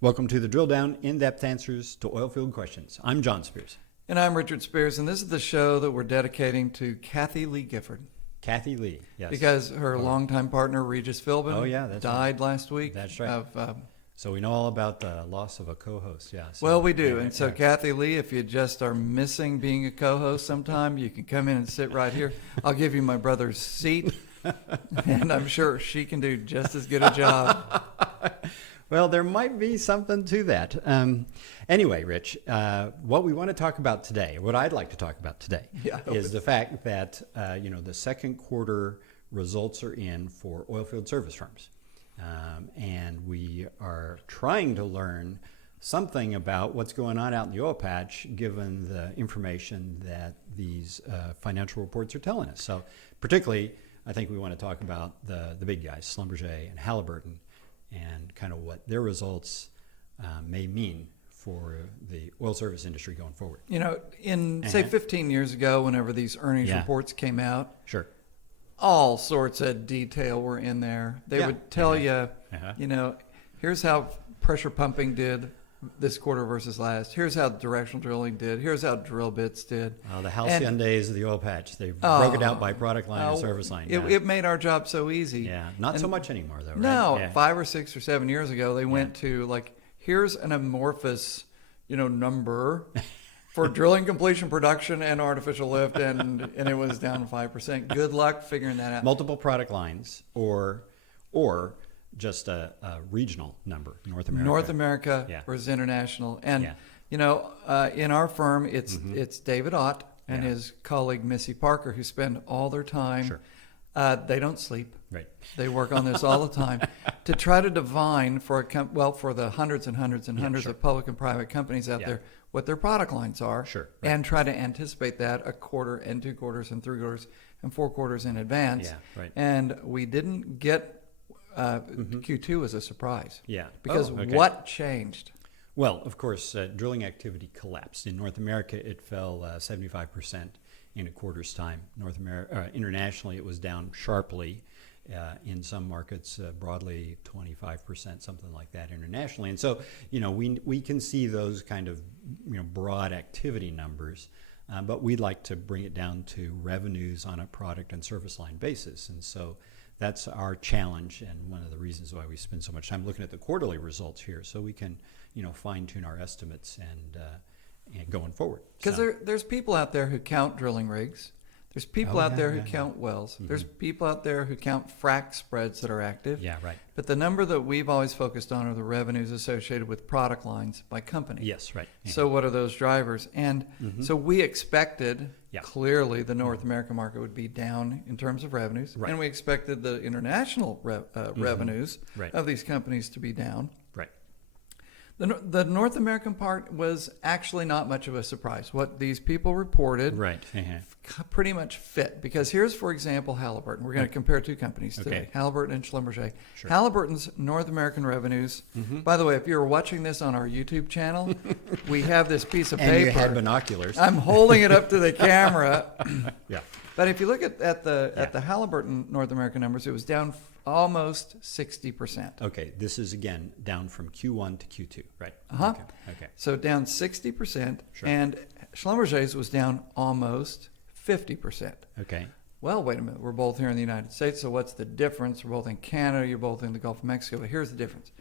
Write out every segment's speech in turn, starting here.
Welcome to the Drill Down, in-depth answers to oilfield questions. I'm John Spears. And I'm Richard Spears, and this is the show that we're dedicating to Kathy Lee Gifford. Kathy Lee, yes. Because her longtime partner, Regis Philbin, died last week. That's right. So we know all about the loss of a co-host, yeah. So, well, we do. So Kathy Lee, if you just are missing being a co-host sometime, you can come in and sit right here. I'll give you my brother's seat, and I'm sure she can do just as good a job. Well, there might be something to that. Anyway, Rich, what we want to talk about today, what I'd like to talk about today, is the fact that the second quarter results are in for oilfield service firms. And we are trying to learn something about what's going on out in the oil patch, given the information that these financial reports are telling us. So particularly, I think we want to talk about the big guys, Schlumberger and Halliburton, and kind of what their results may mean for the oil service industry going forward. You know, say 15 years ago, whenever these earnings reports came out, all sorts of detail were in there. They would tell you, here's how pressure pumping did this quarter versus last. Here's how directional drilling did. Here's how drill bits did. The halcyon days of the oil patch. They broke it out by product line and service line. It made our job so easy. Yeah, not so much anymore though, right? No, 5 or 6 or 7 years ago, they went to like, here's an amorphous, number for drilling, completion, production, and artificial lift, and it was down 5%. Good luck figuring that out. Multiple product lines or just a regional number, North America versus international. And, in our firm, it's David Ott and his colleague, Missy Parker, who spend all their time. They don't sleep. Right. They work on this all the time to try to divine for the hundreds and hundreds and hundreds of public and private companies out there, what their product lines are, and try to anticipate that a quarter and 2 quarters and 3 quarters and 4 quarters in advance. And we didn't get Q2 was a surprise. Because what changed? Well, of course, drilling activity collapsed. In North America, it fell 75% in a quarter's time. Internationally, it was down sharply. In some markets, broadly 25%, something like that internationally. And so, we can see those kind of, broad activity numbers, but we'd like to bring it down to revenues on a product and service line basis. And so that's our challenge, and one of the reasons why we spend so much time looking at the quarterly results here, so we can, fine tune our estimates and going forward. Because there's people out there who count drilling rigs. There's people out there who count wells. There's people out there who count frac spreads that are active. But the number that we've always focused on are the revenues associated with product lines by company. So what are those drivers? And so we expected clearly the North American market would be down in terms of revenues. And we expected the international revenues of these companies to be down. The North American part was actually not much of a surprise. What these people reported pretty much fit. Because here's, for example, Halliburton. We're going to compare 2 companies today, Halliburton and Schlumberger. Halliburton's North American revenues. By the way, if you're watching this on our YouTube channel, we have this piece of paper. And you had binoculars. I'm holding it up to the camera. But if you look at the Halliburton North American numbers, it was down almost 60%. Okay, this is again down from Q1 to Q2, right? Okay. So down 60%, and Schlumberger's was down almost 50%. Okay. Well, wait a minute. We're both here in the United States, so what's the difference? We're both in Canada. You're both in the Gulf of Mexico. But here's the difference.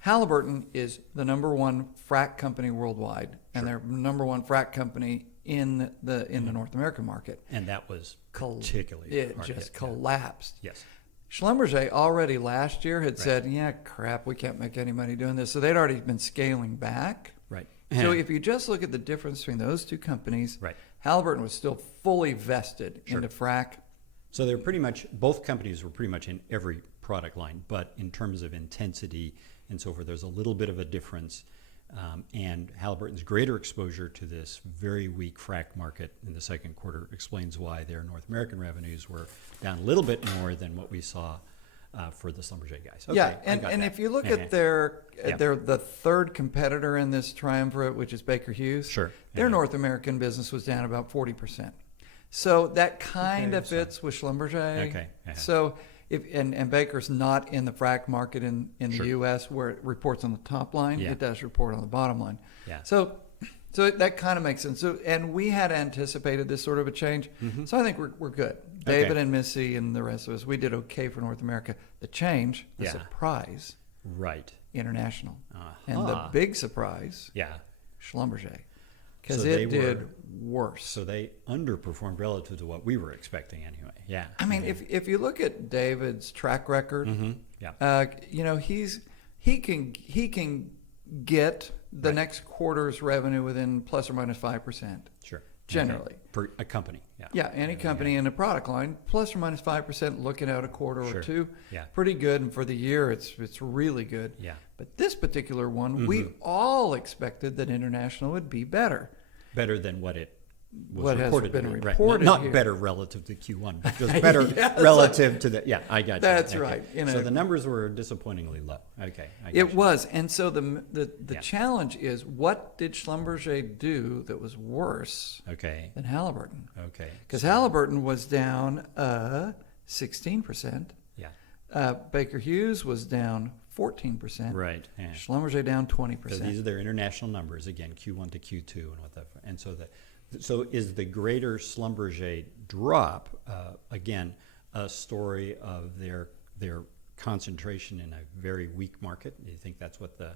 Halliburton is the number 1 frac company worldwide, and they're number 1 frac company in the North American market. And that was particularly hard just collapsed. Yes. Schlumberger already last year had said, crap, we can't make any money doing this. So they'd already been scaling back. So if you just look at the difference between those 2 companies, Halliburton was still fully vested into frac. So they're pretty much, both companies were pretty much in every product line, but in terms of intensity and so forth, there's a little bit of a difference. And Halliburton's greater exposure to this very weak frac market in the second quarter explains why their North American revenues were down a little bit more than what we saw for the Schlumberger guys. Okay, and if you look at the third competitor in this triumvirate, which is Baker Hughes, their North American business was down about 40%. So that kind of fits with Schlumberger. So and Baker's not in the frac market in the U.S. where it reports on the top line. It does report on the bottom line. Yeah. So that kind of makes sense. So, and we had anticipated this sort of a change. So I think we're good. David and Missy and the rest of us, we did okay for North America. The change, the surprise, international. And the big surprise, Schlumberger. Because it did worse. So they underperformed relative to what we were expecting anyway. Yeah. I mean, if you look at David's track record, you know, he can get the next quarter's revenue within plus or minus 5%. Sure. Generally. For a company. Yeah, any company in a product line, plus or minus 5% looking out a quarter or two. Yeah. Pretty good. And for the year, it's really good. Yeah. But this particular one, we all expected that international would be better. Better than what it was what reported. Has been right. reported Not here. Better relative to Q1, but just better relative to the. Yeah, I got you. That's right. So the numbers were disappointingly low. Okay. It was. And so the challenge is, what did Schlumberger do that was worse than Halliburton? Okay. Because Halliburton was down 16%. Yeah. Baker Hughes was down 14%. Right. Yeah. Schlumberger down 20%. So these are their international numbers again, Q1 to Q2, and so is the greater Schlumberger drop again a story of their concentration in a very weak market? Do you think that's what the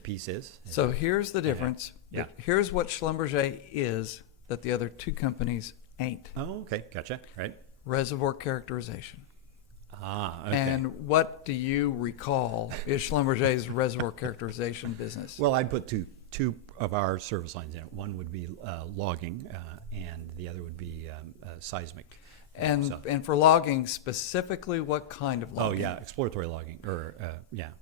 piece is? So here's the difference. Yeah. Here's what Schlumberger is that the other two companies ain't. Oh, okay, gotcha. Right. Reservoir characterization. Ah, okay. And what do you recall is Schlumberger's reservoir characterization business? Well, I'd put two of our service lines in it. One would be logging, and the other would be seismic. And for logging, specifically what kind of logging? Oh, yeah, exploratory logging, or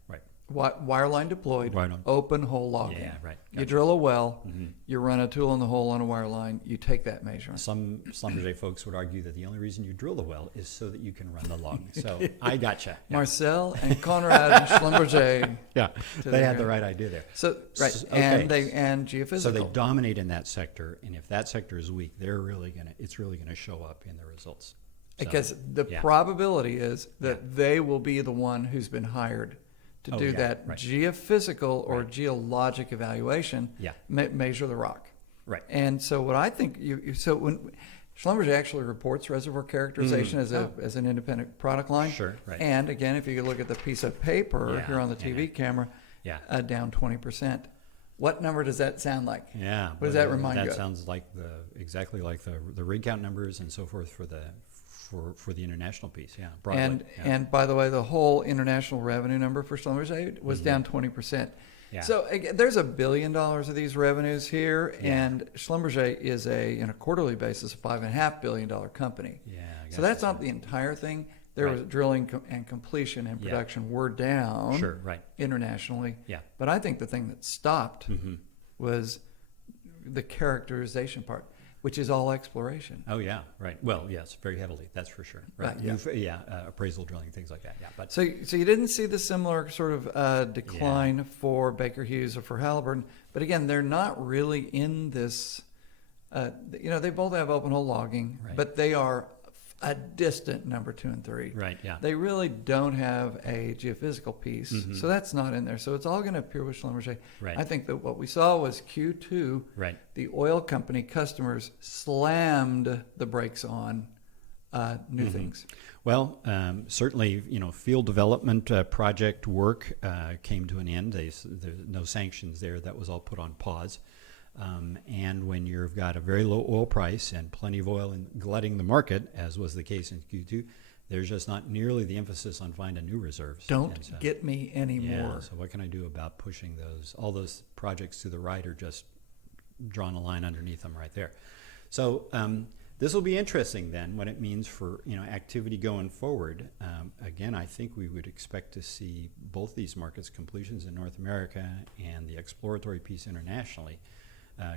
right. Wireline deployed, open hole logging. Yeah, right. Gotcha. You drill a well, you run a tool in the hole on a wireline, you take that measurement. Some Schlumberger folks would argue that the only reason you drill the well is so that you can run the log. So I gotcha. Yeah. Marcel and Conrad and Schlumberger. Yeah, they had the right idea there. So and geophysical. So they dominate in that sector, and if that sector is weak, it's really gonna show up in the results. So, because the probability is that they will be the one who's been hired to do that geophysical or geologic evaluation, measure the rock. Right. And so what I think so when Schlumberger actually reports reservoir characterization as an independent product line. Sure. Right. And again, if you look at the piece of paper here on the TV camera, down 20%. What number does that sound like? Yeah. What does that remind you of? That sounds like exactly like the rig count numbers and so forth for the international piece, broadly. And by the way, the whole international revenue number for Schlumberger was down 20%. Yeah. So again, there's $1 billion of these revenues here, and Schlumberger is in a quarterly basis, a $5.5 billion company. Yeah. So that's not the entire thing. There was drilling and completion and production were down internationally. Yeah. But I think the thing that stopped was the characterization part, which is all exploration. Oh yeah, right. Well, yes, very heavily. That's for sure. Right. Appraisal drilling, things like that. Yeah. But so you didn't see the similar sort of decline for Baker Hughes or for Halliburton, but again, they're not really in this. They both have open hole logging, but they are a distant number 2 and 3. Right. Yeah. They really don't have a geophysical piece, so that's not in there. So it's all going to appear with Schlumberger. Right. I think that what we saw was Q2. Right. The oil company customers slammed the brakes on new things. Well, certainly, field development project work came to an end. There's no sanctions there. That was all put on pause. And when you've got a very low oil price and plenty of oil glutting the market, as was the case in Q2, there's just not nearly the emphasis on finding new reserves. Don't get me anymore. Yeah, so what can I do about pushing all those projects to the right, or just drawing a line underneath them right there? So this will be interesting then, what it means for activity going forward. Again, I think we would expect to see both these markets, completions in North America and the exploratory piece internationally,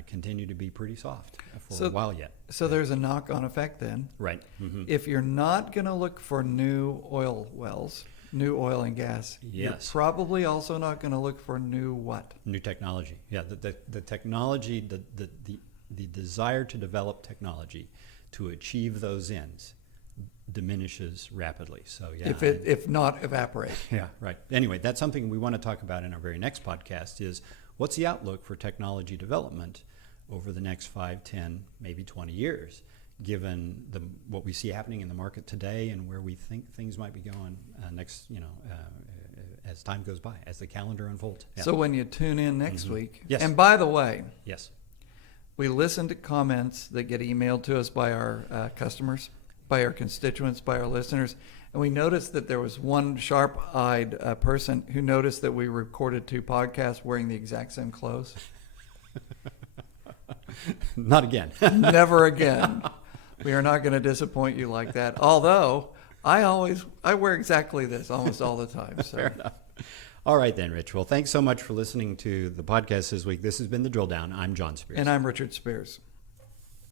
continue to be pretty soft for a while yet. So there's a knock-on effect then. Right. If you're not going to look for new oil wells, new oil and gas, you're probably also not going to look for new what? New technology. Yeah, the technology, the desire to develop technology to achieve those ends diminishes rapidly. So yeah, if not evaporate. Yeah, right. Anyway, that's something we want to talk about in our very next podcast is what's the outlook for technology development over the next 5, 10, maybe 20 years, given what we see happening in the market today and where we think things might be going next, as time goes by, as the calendar unfolds. Yeah. So when you tune in next week, yes. And by the way, yes, we listen to comments that get emailed to us by our customers, by our constituents, by our listeners, and we noticed that there was one sharp-eyed person who noticed that we recorded 2 podcasts wearing the exact same clothes. Not again. Never again. We are not going to disappoint you like that. Although I wear exactly this almost all the time. So. Fair enough. All right then, Rich. Well, thanks so much for listening to the podcast this week. This has been the Drill Down. I'm John Spears. And I'm Richard Spears.